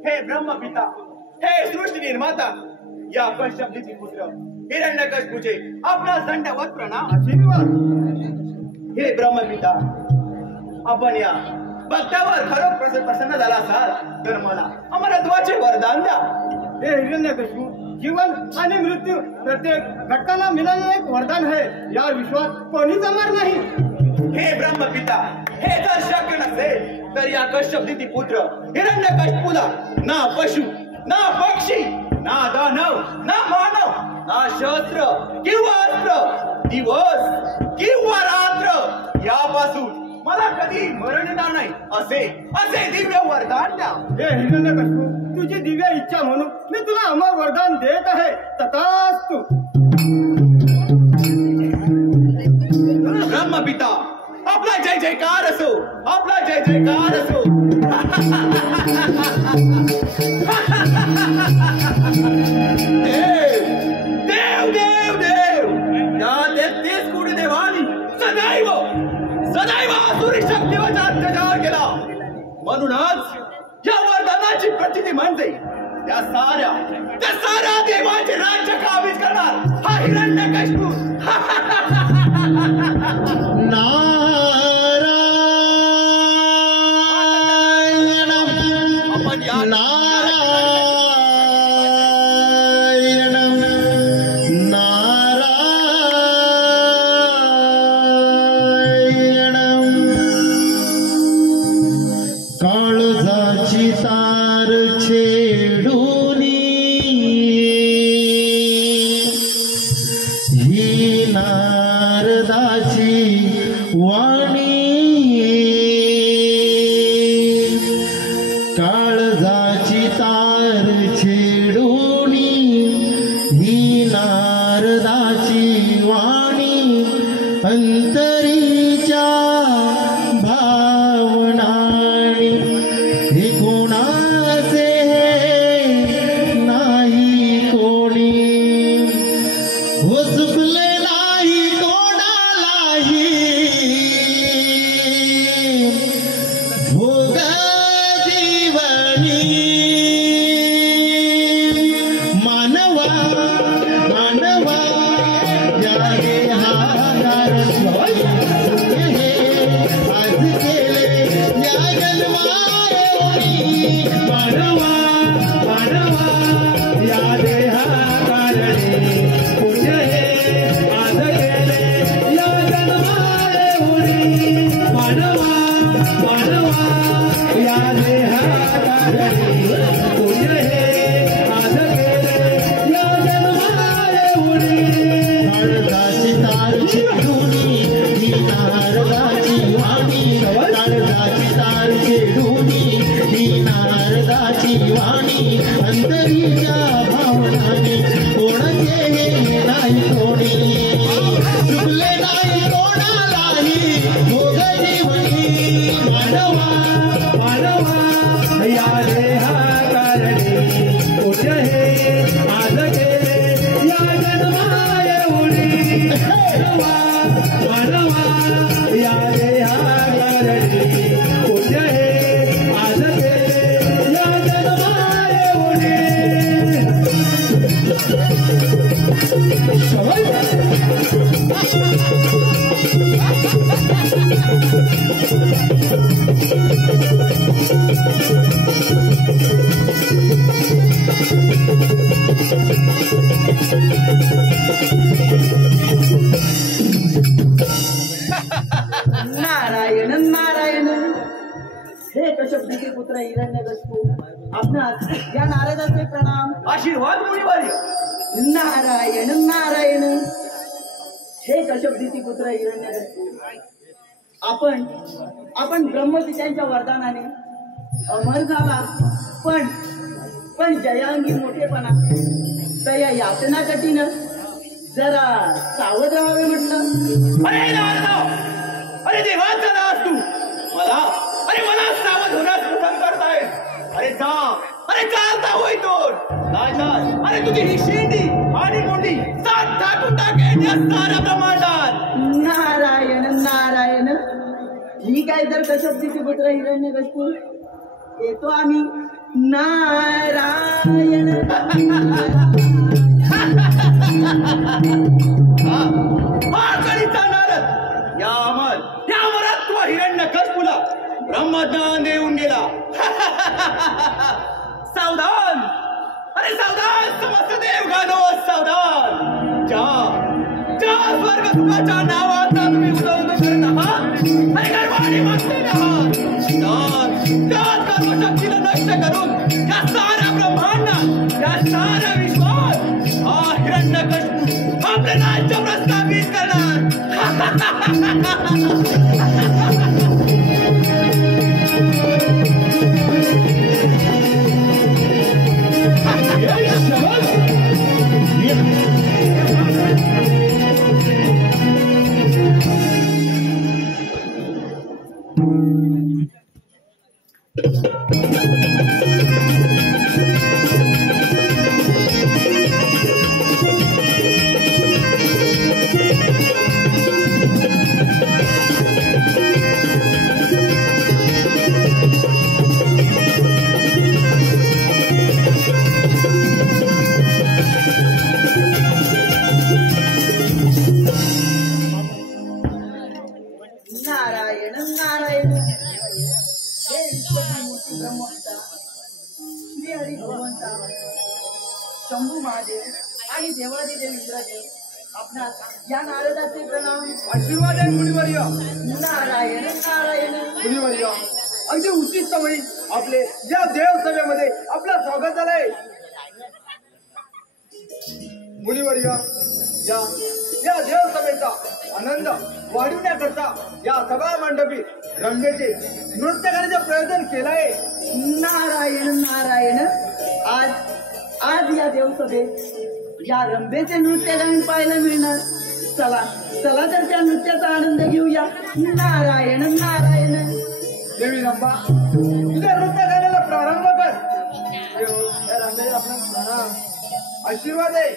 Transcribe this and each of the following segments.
हे ब्रह्मपिता, हे सृष्टी निर्माता, या कश्यपजीचे पुत्र हिरण्यकश्यपूचे आपला दंडवत प्रणाम. आशीर्वाद. हे ब्रह्मपिता, आपण या भक्तावर खरोखर प्रसन्न झाला असाल तर मला अमरत्वाचे वरदान द्या. हे हिरण्यकश्यपू, जीवन आणि मृत्यू प्रत्येक घटकाला मिळालेले एक वरदान आहे. या विश्वात कोणीच अमर नाही. हे ब्रह्मपिता, हे जर शक्य नसेल तर या कश्यपजीचे पुत्र हिरण्यकश्यपूला ना पशु, ना पक्षी, ना दानव, ना मानव, ना शस्त्र किंवा अस्त्र, दिवस किंवा रात्र यापासून मला कधी मरण येणार नाही असे दिव्य वरदान द्या. हे हिरण्यकश्यपू, तुझी दिव्य इच्छा म्हणून मी तुला अमर वरदान देत आहे. तथास्तु. ब्रह्मपिता, आपला जय जयकार असो, आपला जय जयकार असो. देव देव देव या 33 कोटी देवानी सदैव आसुरी शक्तीवर अत्याचार केला. म्हणूनच या वरदानाची प्रचिती म्हणजे त्या साऱ्या देवाचे राज्य काबीज करणार हा हिरण्यकश्यपू. काळजाची तार छेडूनी ही नारदाची वाणी. काळजाची तार छेडूनी ही नारदाची वाणी. अंतरीच्या भावनाणी हे कोणाचे नाही कोणी. हो चुकले नाही कोणालाही भोग जीवनी. मानवा मानवा या देहागार आज केले या जन्मायोनी. मानवा मानवा या देहाकारणे पुण्य हे आज केले या जन्मायोनी. मानवा मानवा या देहाकारणे पुण्य हे आज केले या जन्मायोनी. काळजाची तार छेडूनी ही नारदाची वाणी. काळजाची तार छेडूनी ही नारदाची वाणी. अंतरीच्या भावनाने कोणाचे नाही कोणी. चुकले नाही कोणालाही भोग जीवनी. मानवा मानवा या देहाकारणे पुण्य हे आज केले या जन्मायोनी. मानवा मानवा या देहाकारणे पुण्य हे आज केले या जन्मायोनी. नारायण नारायण. हे कश्यपजीचे पुत्र हिरण्यकश्यपू, आपणास या नारदाचे प्रणाम. आशीर्वाद मुनिवर्य. नारायण नारायण. हे कश्यपजीचे पुत्र हिरण्यकश्यपू, आपण ब्रह्मपित्यांच्या वरदानाने अमर झाला, पण जयांगी मोठेपणा तर या यातना कठीण जरा सावध राहावे म्हटलं. अरे नारदाव, अरे देवाचा नास तू मला सावध होण्यास प्रसंग करतायस. अरे जा, अरे चालता होय तोड. नाही, अरे तुझी ही शेंडी आणि मोंडी सात टाकून टाकेल या साऱ्या ब्रह्मांडात. नारायण नारायण. ठीक आहे, तर कश्यपचे पुत्र हिरण्यकशिपू येतो आम्ही. नारायण. हा करीचा नारद या अमरत्व हिरण्यकशिपूला ब्रह्मज्ञान देऊन गेला. सावधान, अरे सावधान समस्त देवगानो, सावधान. ज्या स्वर्ग सुखाच्या नावात तुम्ही उदवतो करत आहात, अरे गर्वाने वाचलेले आहात, त्या कर्मशक्तीला नष्ट करून या साऱ्या ब्रह्मांडात, या साऱ्या विश्वात हा हिरण्यकशिपू आपले राज्य प्रस्थापित करणार. नारायण नारायण. हे विश्वमूर्ती ब्रह्मपिता श्री हरी भगवंता शंभू महादेव आणि देवादिदेव इंद्रदेव, आपणास या नारदाचे प्रणाम. आशीर्वाद आहे मुनिवर्य. नारायण नारायण. मुनिवर्य, अगदी उचित समयी आपले या देवसभेमध्ये आपलं स्वागत झालंय. मुनिवर्य, या देवसभेचा आनंद वाढविण्याकरता या सभा मंडपी रंगेचे नृत्य करण्याचं प्रयोजन केलंय. नारायण नारायण. आज या देवसभेत या रंभेचे नृत्यगान पाहायला मिळणार. चला तर त्या नृत्याचा आनंद घेऊया. नारायण नारायण. देवी रंभा, तुझ्या नृत्य गाण्याला प्रारंभ कर. या रंभेला आपला प्रणाम, आशीर्वाद आहे.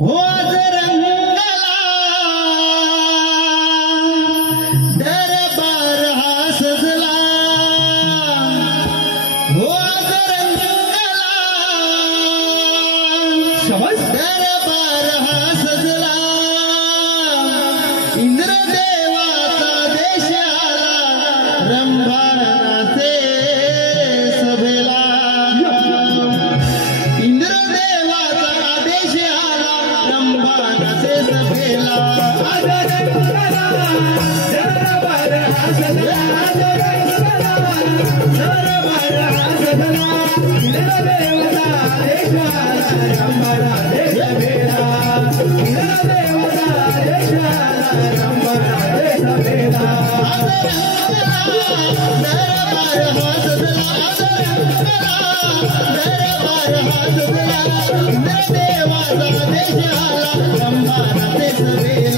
हो आज रंगला दरबार हा सजला, हो आज रंगला दरबार हा सजला. इंद्रदेवाचा देश आला रंभानाचे सभेला. इंद्रदेवाचा देश आला रंभानाचे सभेला. दरबार हा सजला, दरबार हा सजला. इंद्रदेवाचा देश आला रंभानाचे सभेला. इंद्रदेवाचा देश आला रंभानाचे सभेला. दरबार हा सजला, दरबार हा सजला. इंद्रदेवाचा देश आला रंभानाचे सभेला.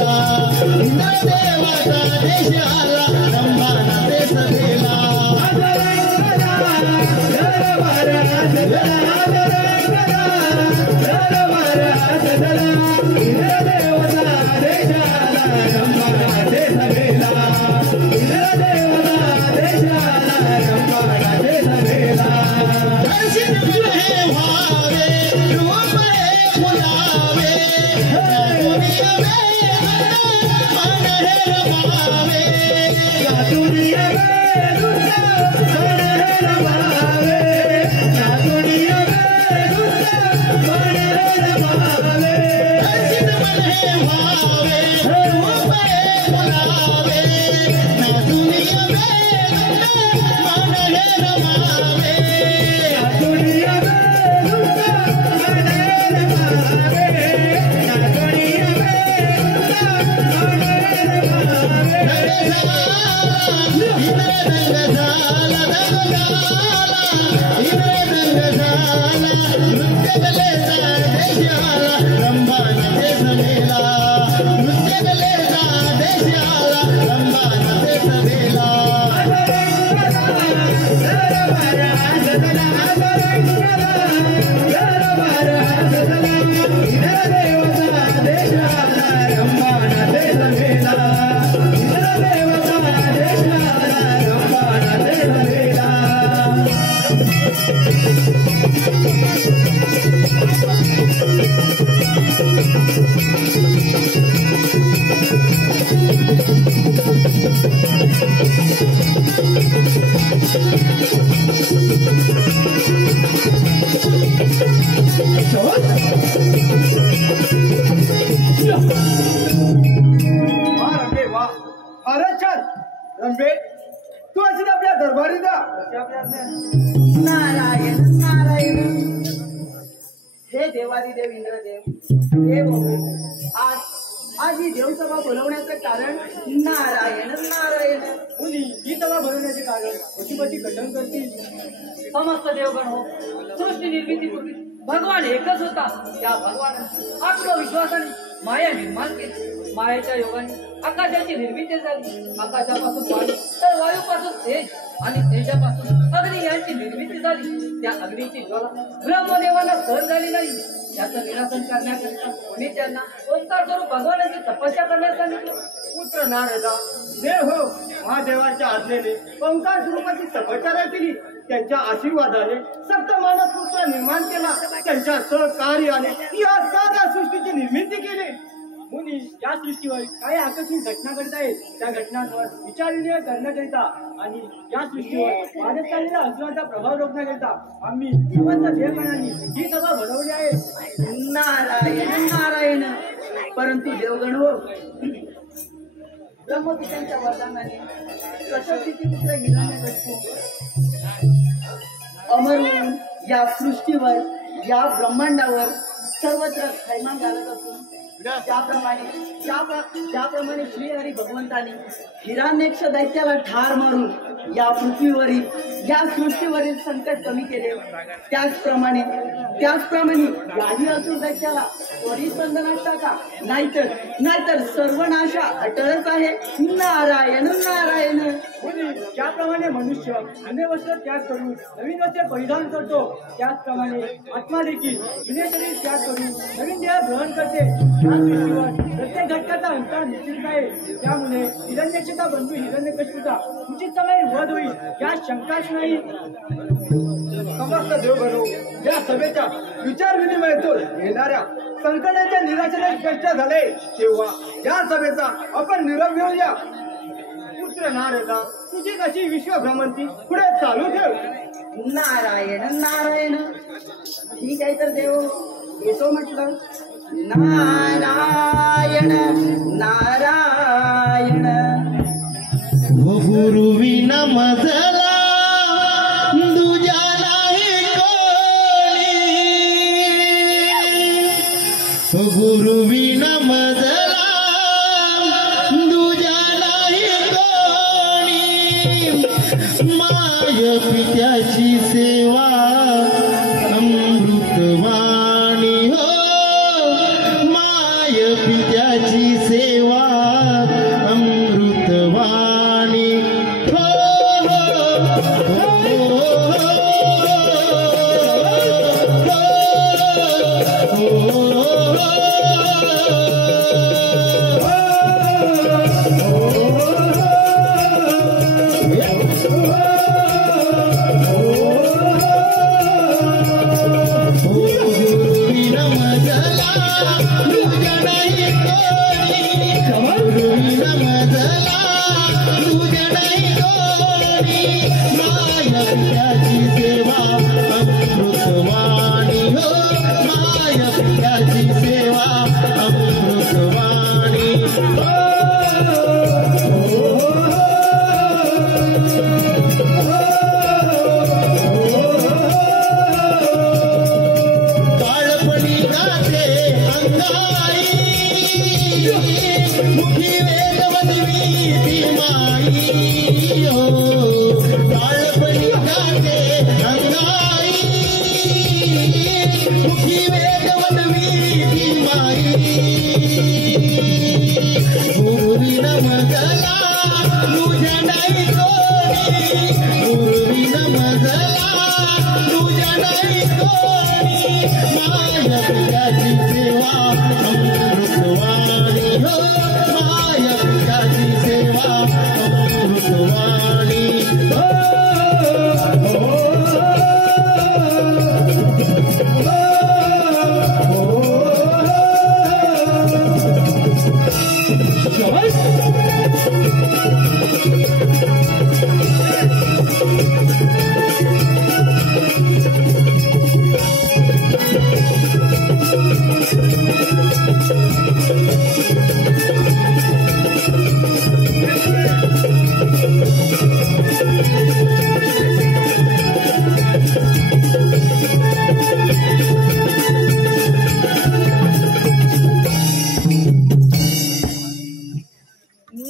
इंद्रदेवाचा देश आला रंभानाचे सभेला. दरबार हा सजला, दरबार हा सजला. इंद्रदेवाचा देश आला रंभानाचे सभेला. इंद्रदेवाचा देश आला रंभानाचे सभेला. दर्शन हे व्हावे, रूप हे फुलावे, दुनिया मन हे रमावे. दुनिया मन हे रमावे. दुनिया मन हे रमावे. दर्शन हे व्हावे, रूप हे फुलावे, नारायण नारायण हे देवादिदेव इंद्रदेव देव आज ही देवसभा बोलवण्याचं कारण नारायण नारायण. मुनी ही सभा भरवण्याचे कारण पशुपती कथन करतील. समस्त देवगण हो, सृष्टी निर्मितीपूर्वी भगवान एकच होता. त्या भगवानाने आत्मविश्वासाने माया निर्माण केली. मायेच्या योगाने आकाशाची निर्मिती झाली. आकाशापासून वायू तर वायूपासून तेज आणि तेजापासून अग्नी यांची निर्मिती झाली. त्या अग्नीची ज्वाला ब्रह्मदेवाला सहन झाली नाही. त्याचं निरासन करण्याकरिता मी त्यांना ओंकार स्वरूप भगवानाची तपस्या करण्यास सांगितलं. पुत्र नारदा देव हो, महादेवाच्या आज्ञेने ओंकार स्वरूपाची तपश्चर्या केली. त्यांच्या आशीर्वादाने सप्त मानव पुत्र निर्माण केला. त्यांच्या सहकार्याने या साध्या सृष्टीची निर्मिती केली. मुनी या सृष्टीवर काही आकस्मिक घटना घडत आहेत. त्या घटनांवर विचारविनिमय करण्याकरिता आणि या सृष्टीवर वाढत चाललेल्या असुरांचा प्रभाव रोखण्याकरिता आम्ही जिवंत देवगणांनी ही सभा भरवली आहे. नारायण नारायण. परंतु देवगण हो, ब्रह्मपित्यांच्या वरदानाने कश्यपची पुत्र हिरण्यकशिपू अमर होऊन या सृष्टीवर या ब्रह्मांडावर सर्वत्र थैमान घालत असून त्याप्रमाणे श्रीहरी भगवंताने हिरण्यक्ष दैत्याला ठार मारून या पृथ्वीवरील या सृष्टीवरील संकट कमी केले. त्याचप्रमाणे व्याधी असुर दैत्याला त्वरित बंधनात टाका, नाहीतर सर्वनाशा अटळच आहे. नारायण नारायण. ज्याप्रमाणे मनुष्य जुने वस्त्र त्याग करून नवीन वस्त्र परिधान करतो, त्याचप्रमाणे आत्मा देखील जुने शरीर त्याग करून नवीन देह ग्रहण करते. या सृष्टीवर प्रत्येक घटकाचा अंतर निश्चित आहे. त्यामुळे हिरण्यकशिपूचा बंधू हिरण्यकशिपूचा उचित समय वध होईल यात शंकाच नाही. समस्त देवगणो, या सभेच्या विचार विनिमयातून येणाऱ्या संकटाच्या निराशेने स्पष्ट झाले, तेव्हा या सभेचा आपण निरोप घेऊया. पुत्र नारदा, तुझी कशी विश्वभ्रमंती पुढे चालू ठेव. नारायण नारायण. ठीक आहे तर देव येतो म्हटलं. नारायण नारायण. गुरुविना मजला दुजा नाही कोणी. गुरुविना मजला दुजा नाही कोणी. माय पित्याची सेवा अमृतवाणी हो. माय पित्याची सेवा अमृतवाणी हो. मुखी वेदवती माई हो बाळपणी गाते अंगाई मुखी वेदवनवी ती माई पूर्वी नमगला तुझ्या नाही कोणी पूर्वी नमगला तुझ्या नाही कोणी माया पित्याची सेवा अमृतवाणी हो माया पित्याची सेवा अमृतवाणी हो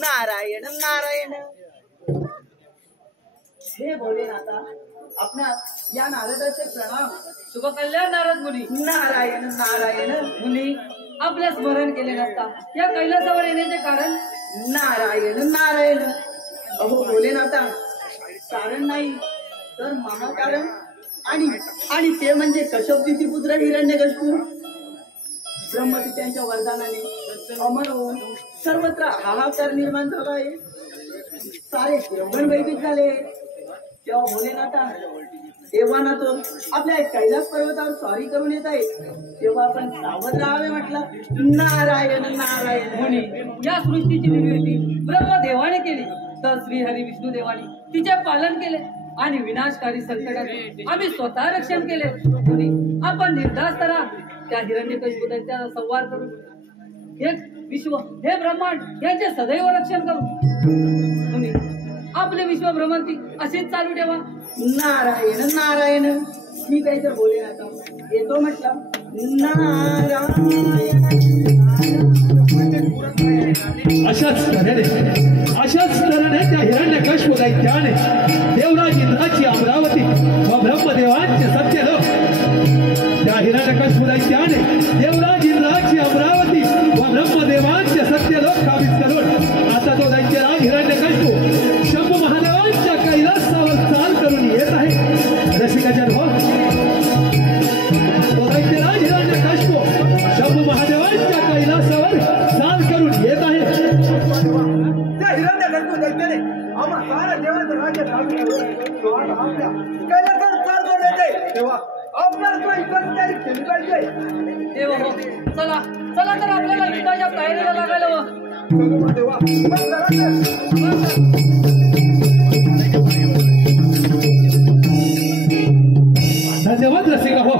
नारायण नारायण हे भोलेनाथा आपणास या नारदाचे प्रणाम. शुभ कल्याण नारद मुनी. नारायण नारायण मुनी आपल्या स्मरण केले नसता या कैलासावर येण्याचे कारण? नारायण नारायण अहो भोलेनाथा कारण नाही तर महाकारण आणि ते म्हणजे कश्यपची पुत्र हिरण्यकश्यप ब्रह्मपित्यांच्या वरदानाने अमर होऊन सर्वत्र हाहाकार निर्माण झाला आहे. सारे देवगण भयभीत झाले. तेव्हा भोलेनाथा तेव्हा ना तो आपल्या कैलास पर्वतावर स्वारी करून येत आहे तेव्हा आपण सावध राहावे म्हटलं. नारायण नारायण मुनी या सृष्टीची निर्मिती ब्रह्मदेवाने केली तर श्रीहरी विष्णुदेवाने तिचे पालन केले आणि विनाशकारी संकटात आम्ही स्वतः रक्षण केले. मुनी आपण निर्धास्त राहा त्या हिरण्यकश्यपूचा संवार करू. हे विश्व हे ब्रह्मांड यांचे सदैव रक्षण करू. मुनी आपले विश्व भ्रमंती अशीच चालू ठेवा. नारायण नारायण मी काही तर बोले आता येतो म्हटलं. नारायण अशाच तऱ्हेने त्या हिरण्यकश्यप दैत्याने देवराज इंद्राची अमरावती व ब्रह्मदेवांचे सत्य लोक त्या हिरण्यकश्यप दैत्याने देवराज इंद्राची अमरावती व ब्रह्मदेवांचे सत्य लोक काबीज करून आता तो दैत्यराज हिरण्यकश्यप शंभू महादेवांच्या कैलासावर चाल करून येत आहे. रसिकाजन हो तो दैत्यराज हिरण्यकश्यप शंभू महादेवांच्या कैलासावर चाल करून येत आहे. त्या हिरण्यकश्यप दैत्याने आम्हा साऱ्या देवांचं राज्य ताब्यात आपल्या कैलासावर चाल करून येते तेव्हा आपल्याला काही तयारी केली पाहिजे. देव हो चला चला तर आपल्याला युद्धाच्या तयारीला लागायला हवं. देवा पण जरा धन्यवाद रसिका हो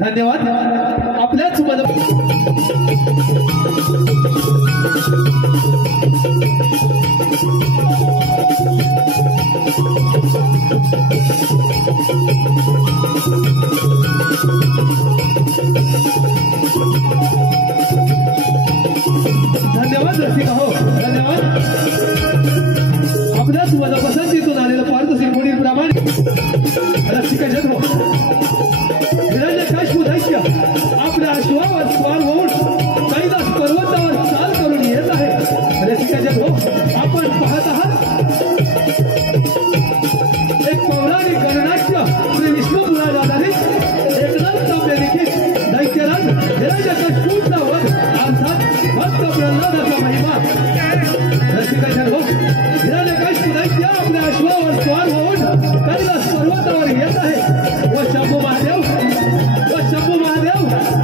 धन्यवाद. आपल्याच धन्यवाद रसिका हो धन्यवाद. आपल्याच पसंतीतून आलेलं पारितोषिक पुढील प्रमाणे रसिका जन्म हिरण्यकश्यप दैत्य आपल्या अश्वावर स्वार होऊन कैलास पर्वतावर चाल करून येत आहे. रसिका जन्म आपण पाहत आहात एक पौराणिक गणनाट्य श्री विष्णू पुराण आधारित एकनाथ तांबे लिखित दैत्यराज हिरण्यकश्यपूचा वध अर्थात भक्त प्रल्हादाचा महिमा. रसिका जन्म हिरण्यकश्यप दैत्य आपल्या अश्वावर स्वार होऊन कैलास पर्वतावर येत आहे व शंभू महादेव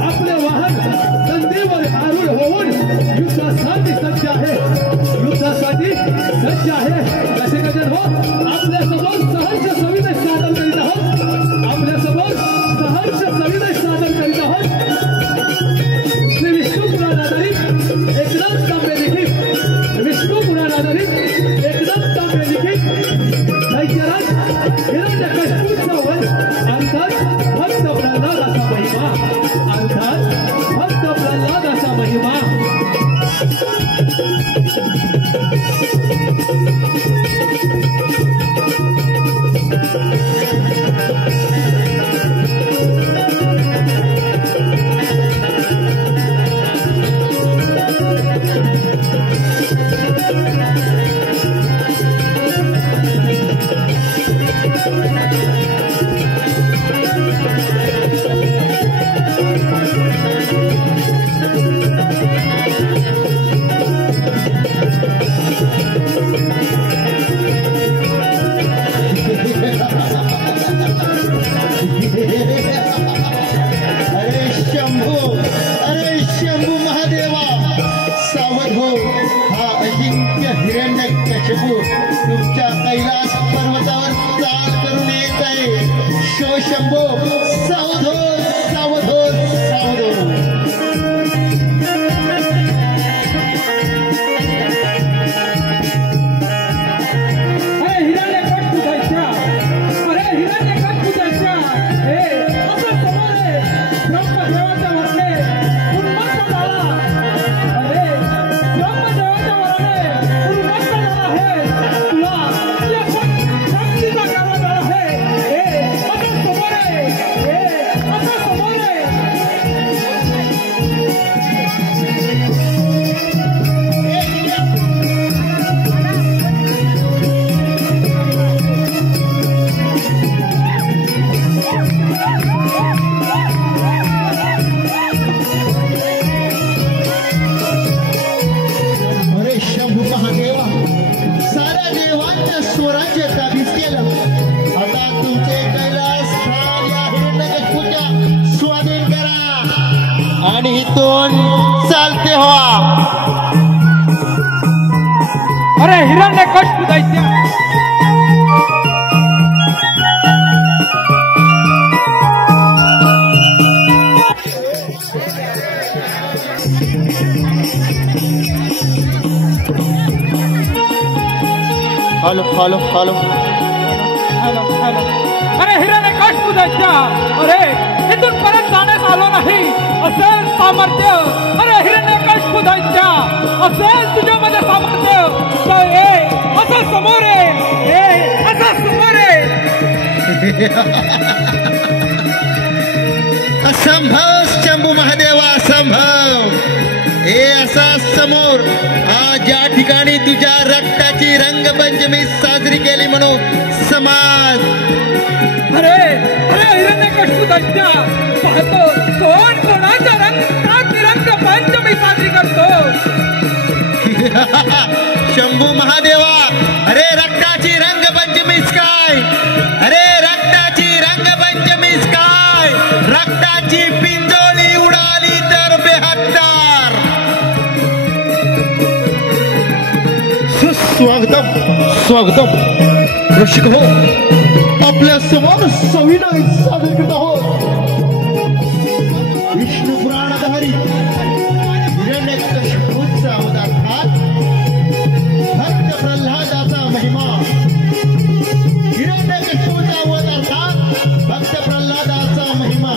आपले वाहन संधीवर आरूढ होऊन युद्धासाठी सज्ज आहे. रसिका जन्म आपल्या समोर सहर्ष सविनय सादर करीत आहोत. आपल्या समोर सहर्ष सविनय सादर करीत आहोत. श्री विष्णू पुराण आधारित एकनाथ तांबे लिखित विष्णू पुराण आधारित एकनाथ तांबे लिखित दैत्यराज हिरण्यकश्यपूचा वध अर्थात भक्त प्रल्हादाचा महिमा. अर्थात भक्त प्रल्हादाचा महिमा. अजिंक्य हिरण्यकशिपू तुमच्या कैलास पर्वतावर चाल करून येत आहे. शोशंभो सावधो सावधो सावधो. आणि इथून चालते व्हा. अरे हिरण्यकशिपू दैत्या, hello hello hello hello hello. अरे हिरण्यकशिपू दैत्या, अरे इथून परत जाण्यास आलो नाही असेल सामर्थ्य. अरे हिरण्यकशिपू दैत्या, असेल तुझ्यामध्ये सामर्थ्य तर असं समोर आहे, असं समोर आहे. असंभव शंभू महादेवा असंभव. हे असा समोर आज या ठिकाणी तुझ्या रक्ताची रंगपंचमी साजरी केली म्हणून समाज. अरे अरे हिरण्यकशिपू दैत्या, पाहतो कोण कोणाच्या रंगाची रंगपंचमी साजरी करतो. शंभू महादेवा, अरे रक्ताची रंगपंचमीच काय, अरे रक्ताची रंगपंचमीच काय. रक्ताची पिंजोळी उडाली तर बेहत्तर. सुस्वागतम स्वागतम. रसिक हो, आपल्या समोर सविनय सादर करत आहोत विष्णू पुराणधारी हिरण्यकशिपूचा उदात्त भक्त प्रल्हादाचा महिमा. हिरण्यकशिपूचा उदात्त भक्त प्रल्हादाचा महिमा.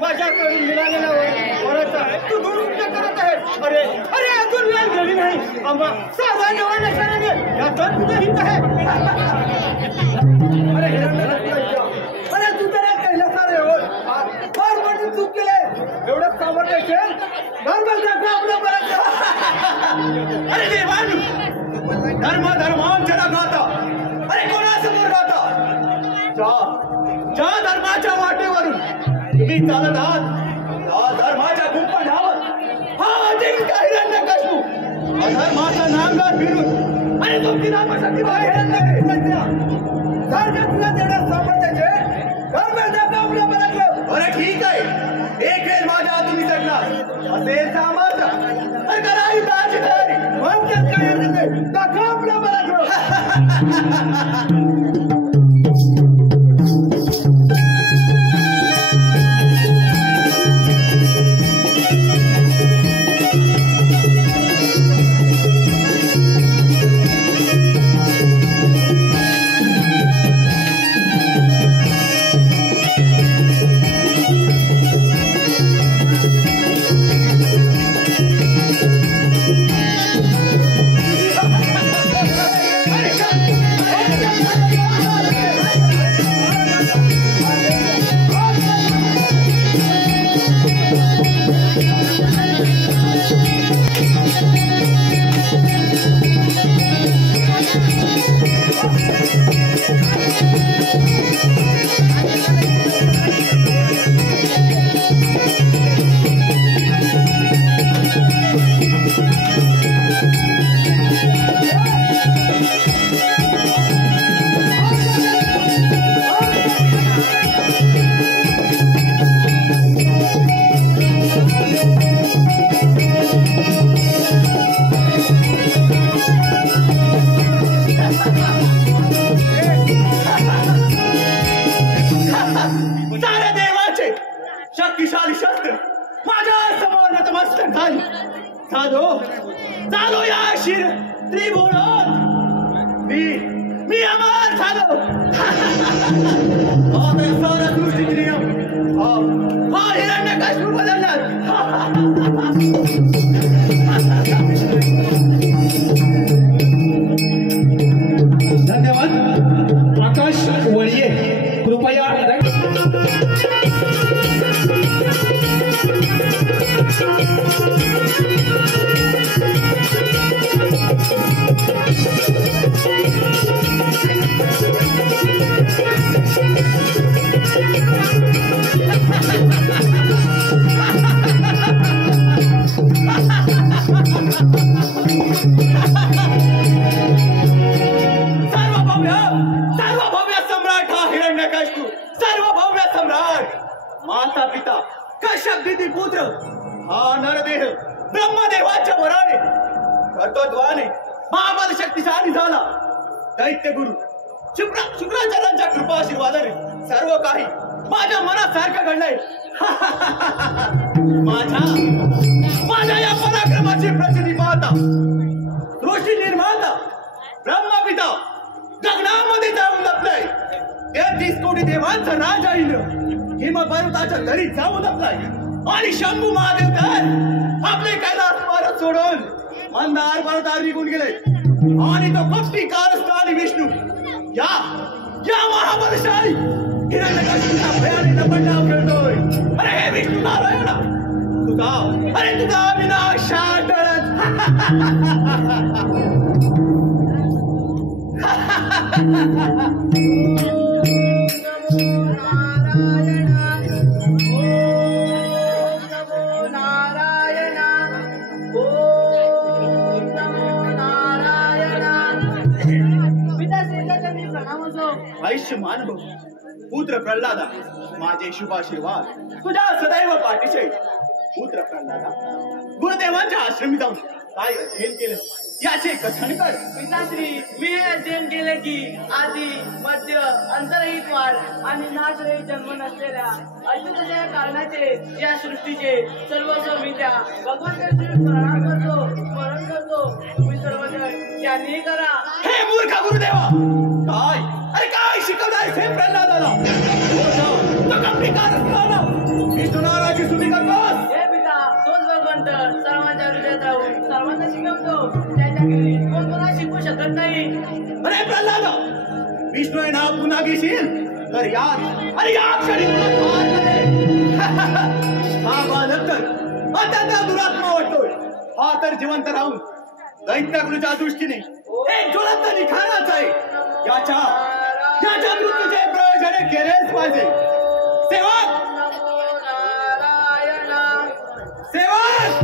माझ्याकडून मिळालेला वराचा तू दुरुपयोग करत आहेस. अरे अरे अजून वेळ गेली नाही. आम्हा सावधान जेवण नसल्याने यातून तुझं हित आहे. अरे अरे तू तर कैलासाला येऊन सामर्थ्य असेल धर्म आपलं बरं. अरे देवानू, धर्मांच्या गाता अरे कोणासमोर गाता? ज्या धर्माच्या वाटेवरून तुम्ही चालत आहात त्या धर्माच्या गुंपा धावत हा अजिंक्य हिरण्यकश्यपू अधर्माचा नांगर फिरून आणि तुमची नामशक्ती बाहेर तुला तेवढ्या सामर्थ्याचे धर्म आपलं बरं. अरे ठीक आहे, एक वेळ माझ्या हातून निसटणार असेल सामर्थ्य तर करा युद्धाची तयारी. म्हणतात काय अर्थ आहे? दाखव आपलं बरं. साऱ्या देवाचे शक्तिशाली शस्त्र माझ्या समोर नतमस्तक झाले. झालो या शिर त्रिभुवनात मी अमर झालो. आता सारा सृष्टीचे नियम हा हिरण्यकश्यपू बदलणार. धन्यवाद. आकाश वळिये कृपया सार्वभौम्य सम्राट हा हिरण्यकश्यपू, सार्वभौम्य सम्राट. माता पिता कश्यप दिदी पुत्र हा नरदेह ब्रह्मदेवाच्या वराने कर्तृत्वाने महाबल शक्तिशाली झाला. दैत्य गुरु शुक्राचार्यांच्या कृपा आशीर्वादाने सर्व काही माझ्या मनासारखं घडलंय. माझ्या या पराक्रमाची प्रसिद्धी पाहता सृष्टी निर्माता ब्रह्मपिता गगनामध्ये जाऊन लपलाय. 33 कोटी देवांचा राजा इंद्र हिमपर्वताच्या दरीत जाऊन लपलाय. आणि शंभू महादेव तर आपले कैलास पर्वत सोडून मंदार पर्वतावर निघून गेले. आणि तो भक्ती कारस्थानी विष्णू या महाबलशाही हिरण्यकश्यपूचा भयाने लपंडाव खेळतोय. अरे हे विष्णू नारायणा, तुझा विनाश टळत. आयुष्यमान हो पुत्र प्रल्हादा, माझे शुभाशीर्वाद तुझ्या सदैव पाठीचे. पुत्र प्रल्हादा, गुरुदेवांच्या आश्रमी जाऊन काय अध्ययन केलं याचे कथन कर. पिताश्री, मी हे अध्ययन केले की आदी मध्य अंतरहित वाढ आणि नाशरहित जन्म नसलेल्या अद्भुत कारणाचे या सृष्टीचे सर्वस्व मी त्या भगवंताचे स्मरण करतो. तुम्ही सर्वजण त्यांनी करा. हे मूर्ख गुरुदेवा, काय शिकवताय हे प्रल्हादाला? तो कपटी कारस्थाना विष्णुनाराची स्तुती करतोस. हे पिता, तोच भगवंत सर्वांच्या हृदयात राहून सर्वांना शिकवतो. त्याच्या घरी कोण कोणा शिकवू शकत नाही. अरे प्रल्हादा, विष्णू हे नाव पुन्हा घेशील तर या क्षणी तुला फार मिळेल. हा बालक तर त्याचा दुरात्मा वाटतोय. हा तर जिवंत राहून दैत्याकृतीच्या दृष्टीने एक ज्वलंत निखाराच आहे. याच्या मृत्यूचे प्रयोजन केलेच पाहिजे. सेवक सेवक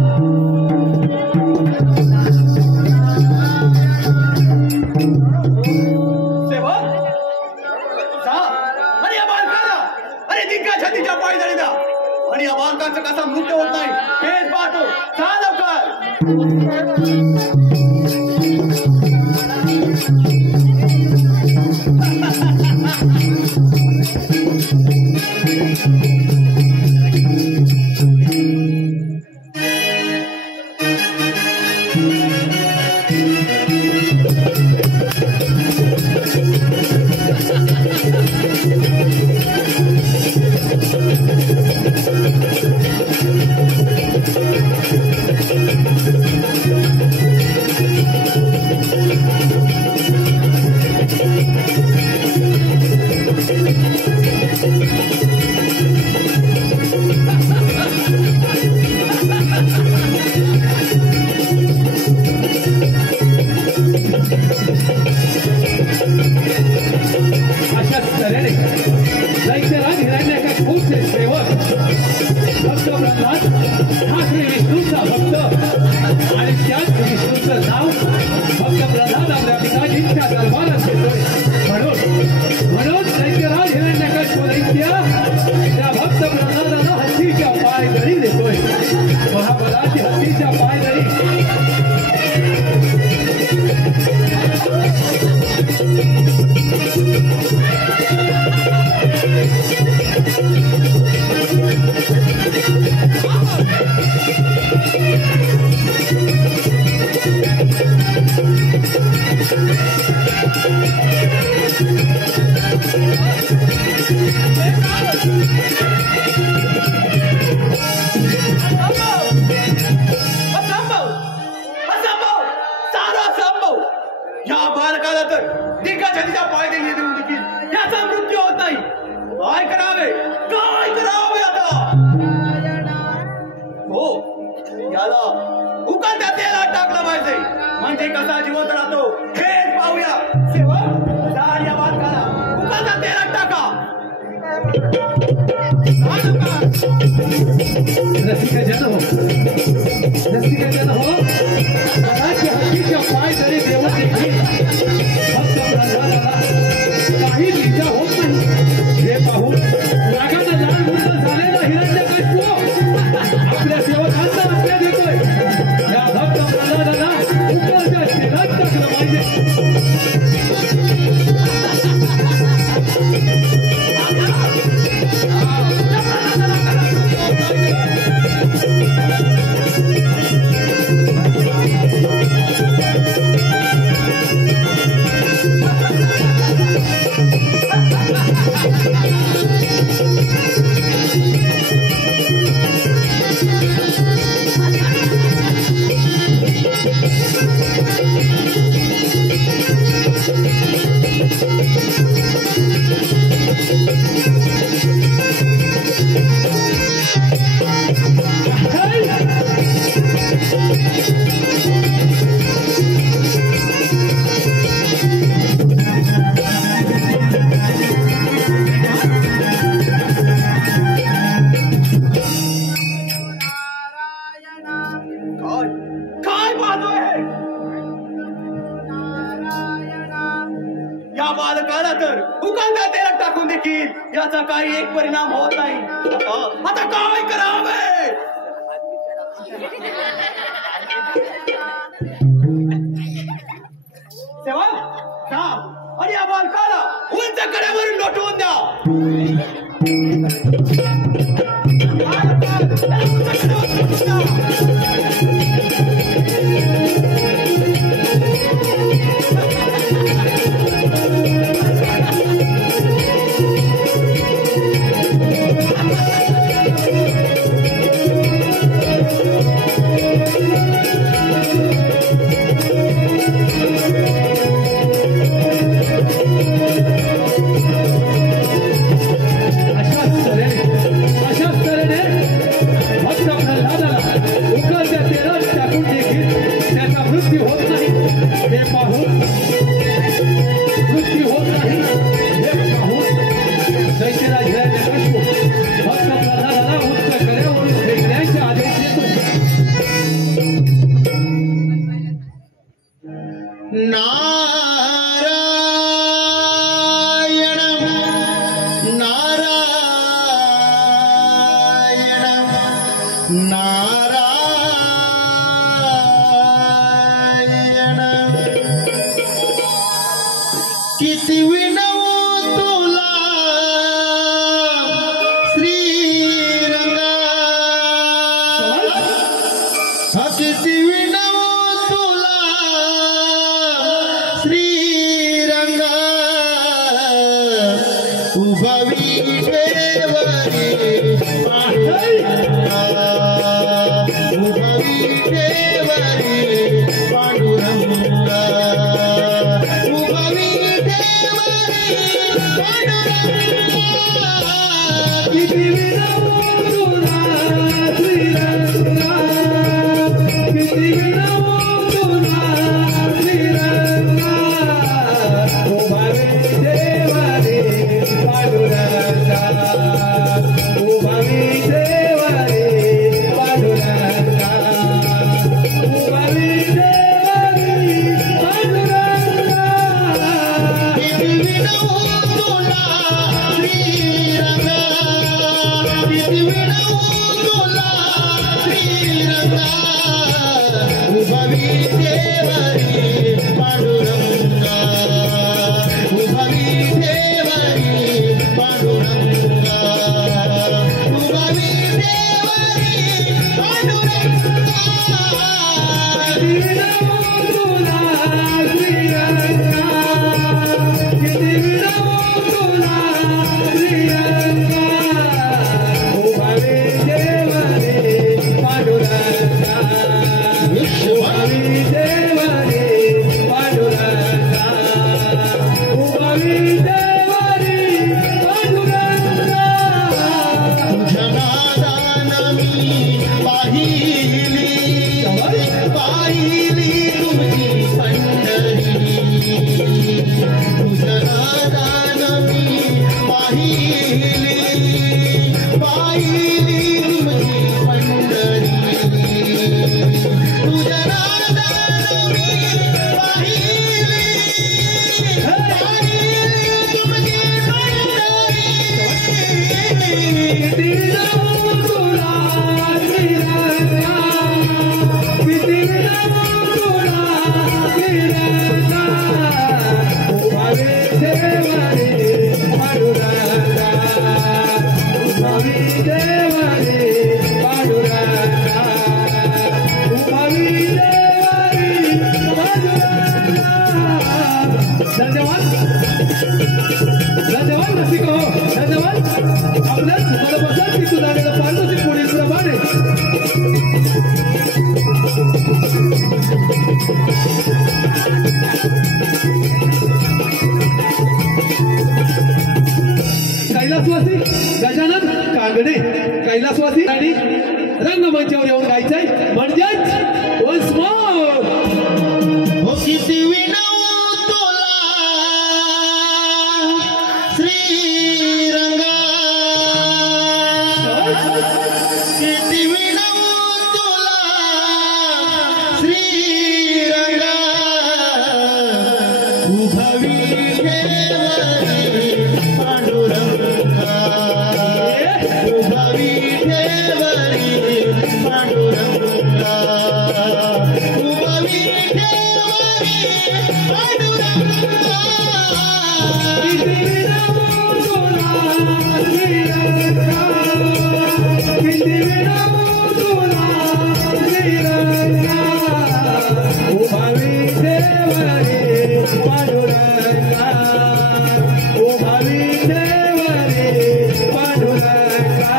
सेवक जा आणि या बालकाला अरे दिग्गा छातीच्या पायदळी द्या आणि या बालकाचा कसा मृत्यू होत नाही हेच पाहतो. जा लवकर. याचा काही एक परिणाम होत नाही. आता काय करावे. सेवा जा आणि या बालकाला उंच कड्यावरून लोटवून द्या. नारायण किती विनवू तुला श्रीरंगा किती विनवू तुला श्रीरंगा उभा विठेवरी पांडुरंगा उभा विठेवरी पांडुरंगा किती विनवू तुला श्रीरंगा किती विनवू तुला श्रीरंगा उभा विठेवरी पांडुरंगा उभा विठेवरी पांडुरंगा उभा विठेवरी पांडुरंगा किती विनवू तुला श्रीरंगा किती विनवू तुला श्रीरंगा उभा विठेवरी पांडुरंगा उभा विठेवरी पांडुरंगा उभा विठेवरी पांडुरंगा किती विनवू तुला श्रीरंगा किती विनवू तुला श्रीरंगा उभा विठेवरी पांडुरंगा उभा विठेवरी पांडुरंगा उभा विठेवरी पांडुरंगा तुझ्या नादानमी पाहिली पाहिली तुमची पंढरी तुझ्या नादानमी पाहिली पाहिली तुमची पंढरी तुझ्या नादानमी पाहिली पाहिली तुमची पंढरी किती विनवू तुला श्रीरंगा किती विनवू तुला श्रीरंगा उभा विठेवरी पांडुरंगा उभा विठेवरी पांडुरंगा उभा विठेवरी पांडुरंगा धन्यवाद धन्यवाद रसिक हो धन्यवाद आपल्याच मनोबसात टिकून आलेलं पांडुजी पुढील प्रमाणे कैलासवासी गजानन कांगणे कैलासवासी आणि रंगमंचावर येऊन गायचंय म्हणजेच वन्स मोर हो किती विनवू तुला श्रीरंगा किती विनवू तुला श्रीरंगा उभा विठेवरी पांडुरंगा उभा विठेवरी पांडुरंगा उभा विठेवरी पांडुरंगा किती विनवू तुला श्रीरंगा किती विनवू तुला श्रीरंगा उभा विठेवरी पांडुरंगा उभा विठेवरी पांडुरंगा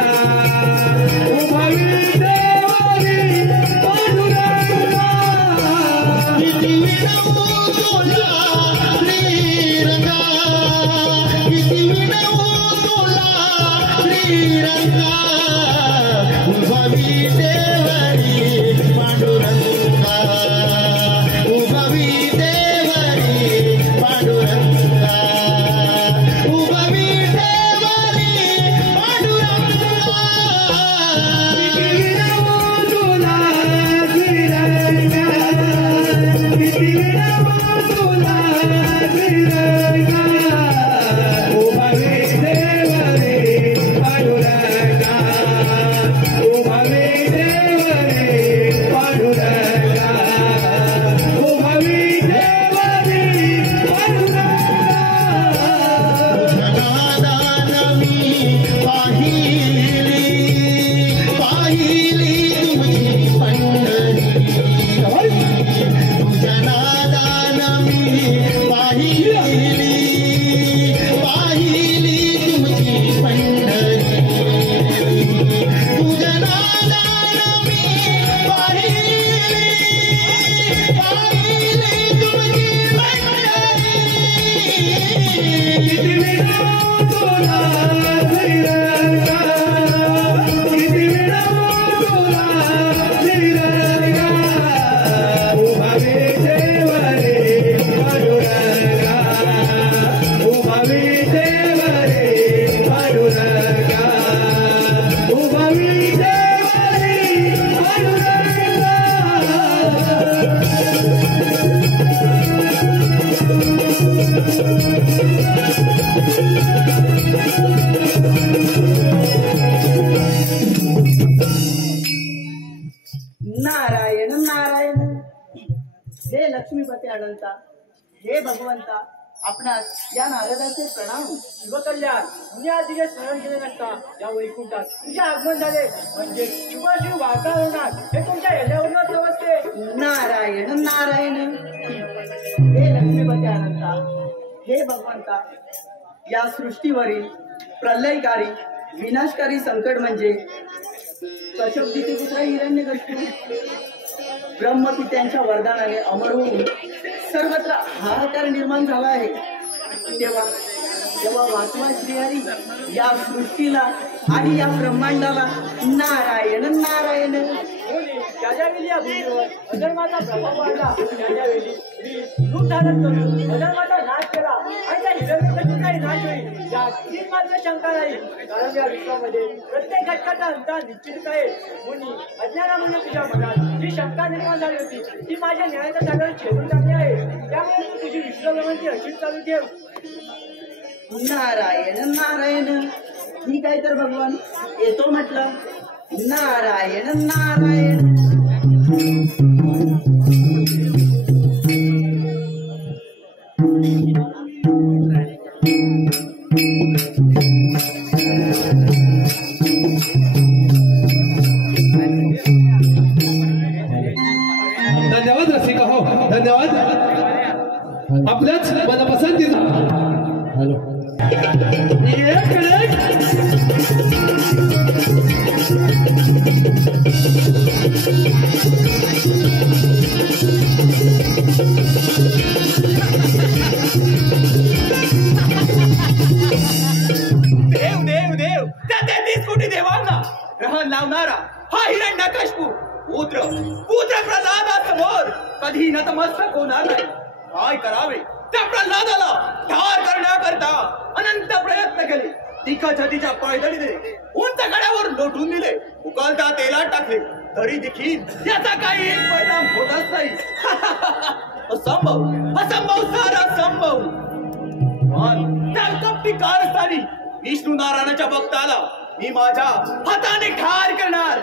उभा विठेवरी पांडुरंगा किती विनवू तुला श्रीरंगा किती विनवू तुला श्रीरंगा उभा विठेवरी पांडुरंगा उभा विठेवरी पांडुरंगा उभा विठेवरी पांडुरंगा किती विनवू तुला श्रीरंगा किती विनवू तुला श्रीरंगा उभा विठेवरी पांडुरंगा उभा विठेवरी लक्ष्मीपती अनंता, हे भगवंता, आपणास या नारदाचे प्रणाम. शिवकल्याण म्हणजे आज तिचे स्मरण केले नसता या वैकुंठात तुझे आगमन झाले म्हणजे शुभाशुभ वातावरणात हे तुमच्या येण्यावरूनच समजते. नारायण नारायण. हे लक्ष्मीपती अनंता, हे भगवंता, या सृष्टीवरील प्रलयकारी विनाशकारी संकट म्हणजे कश्यपजीचे पुत्र हिरण्यकश्यप ब्रह्मपित्यांच्या वरदानाने अमर होऊन सर्वत्र हाहाकार निर्माण झाला आहे. तेव्हा वाचवा श्रीहरी या सृष्टीला आणि या ब्रह्मांडाला. नारायण नारायण. त्यावेळी या भूमीवर अधर्माचा प्रभाव वाढला. त्यावेळी मी रूप धारण करून अधर्माचा नाश केला आणि त्या हिरण्यकश्यपूचाही नाश होईल यात तीन मात्र शंका नाही. कारण या विश्वामध्ये प्रत्येक घटकाचा अंत निश्चित आहे. मुनी अज्ञानामुळे तुझ्या मनात जी शंका निर्माण झाली होती ती माझ्या न्यायाच्या जागेवर छेदून टाकली आहे. त्यामुळे तू तुझी विश्वभ्रमंती अशीच चालू ठेव. नारायण नारायण. ठीक आहे तर भगवान, येतो म्हटलं. नारायण नारायण. धन्यवाद रसिका हो, धन्यवाद. आपल्याच मनपसंतीचा देव देव देव त्या 33 कोटी देवांना ग्रहण लावणारा हा हिरण्यकश्यप पुत्र प्रल्हादासमोर कधी नतमस्तक होणार नाही. काय करावे त्या प्रल्हादाला ठार करण्याकरता अनंत प्रयत्न केले. तिच्या पायदळीने उंच गड्यावर लोटून दिले. उकळता तेलात टाकले तरी देखील याचा काही एक परिणाम होतच नाही. असंभव सारा संभव. त्या कपटी कारस्थानी विष्णू नारायणाच्या भक्ताला मी माझ्या हाताने ठार करणार.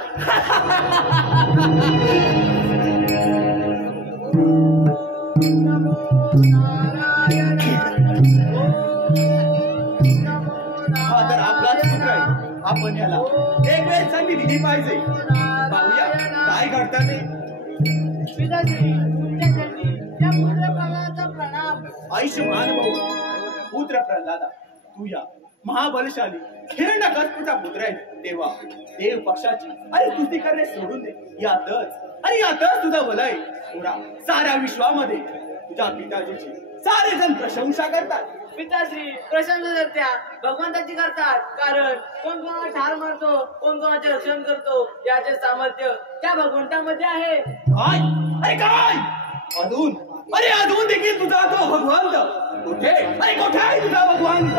हा तर आपलाच पुत्र आहे. आपण याला एक वेळ संधी दिली पाहिजे. पाहूया काय घडतं ते. आयुष्यमान भाऊ पुत्र प्रल्हादा, तू या महाबलशाली हिरण्यकश्यपूचा पुत्र आहे. तेव्हा देव पक्षाची आणि स्तुती करणे सोडून दे. यातच तुझा वलय. थोडा साऱ्या विश्वामध्ये तुझ्या पिताजीची सारे जण प्रशंसा करतात. पिताश्री प्रशंसा करत्या भगवंताची करतात. कारण कोण कोणाला ठार मारतो, कोण कोणाचे रक्षण करतो याचे सामर्थ्य त्या भगवंतामध्ये आहे. काय अजून देखील तुझा तो भगवंत कुठे आहे तुझा भगवंत?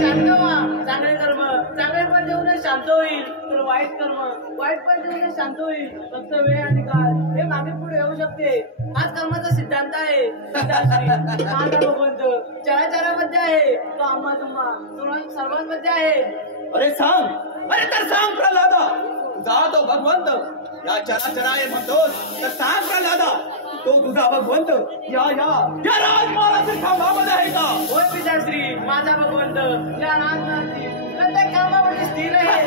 शांत व्हा. चांगले कर्म चांगले पण देऊन शांत होईल, तर वाईट पण देऊन शांत होईल. फक्त वेळ आणि काळ हे मागे पुढे येऊ शकते. हाच कर्माचा सिद्धांत आहे. माझा भगवंत चराचरामध्ये आहे. तो आम्हा तुम्हा सर्वांमध्ये आहे. अरे सांग प्रल्हादा, तुझा तो भगवंत या चराचराय म्हणतोस तर सांग प्रल्हादा, तो तुझा भगवंत या राजमार्गाच्या खांबामध्ये आहे का? होय पिताश्री, माझा भगवंत या राजमार्गातील प्रत्येक कामामध्ये स्थिर आहे.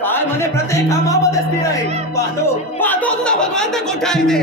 काय म्हणे प्रत्येक कामामध्ये स्थिर आहे? पाहतो तुझा भगवंत कुठे आहे ते.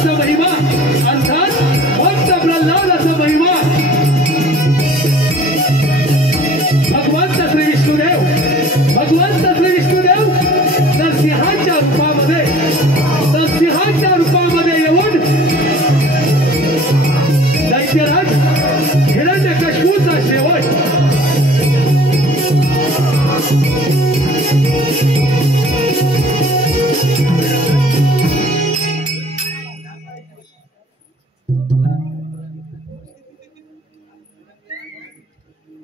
प्रल्हादाचा महिमा अर्थात भक्त प्रल्हादाचा महिमा भगवंत श्री विष्णुदेव नरसिंहाच्या रूपामध्ये येऊन दैत्यराज हिरण्यकश्यपूचा शेवट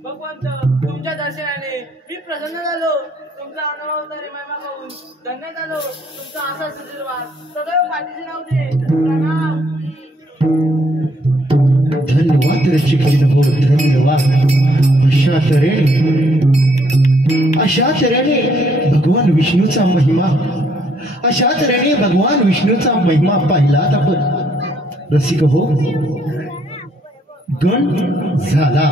भगवंत तुमच्या दर्शनाने मी प्रसन्न झालो. तुमचा अनुभवतारी महिमा पाहून धन्य झालो. तुमचा असा आशीर्वाद सदैव पाठीशी राहू दे. प्रणाम. धन्यवाद रसिकजी हो, धन्यवाद. अशा तऱ्हेने भगवान विष्णूचा महिमा पाहिलात आपण रसिक हो. गण झाला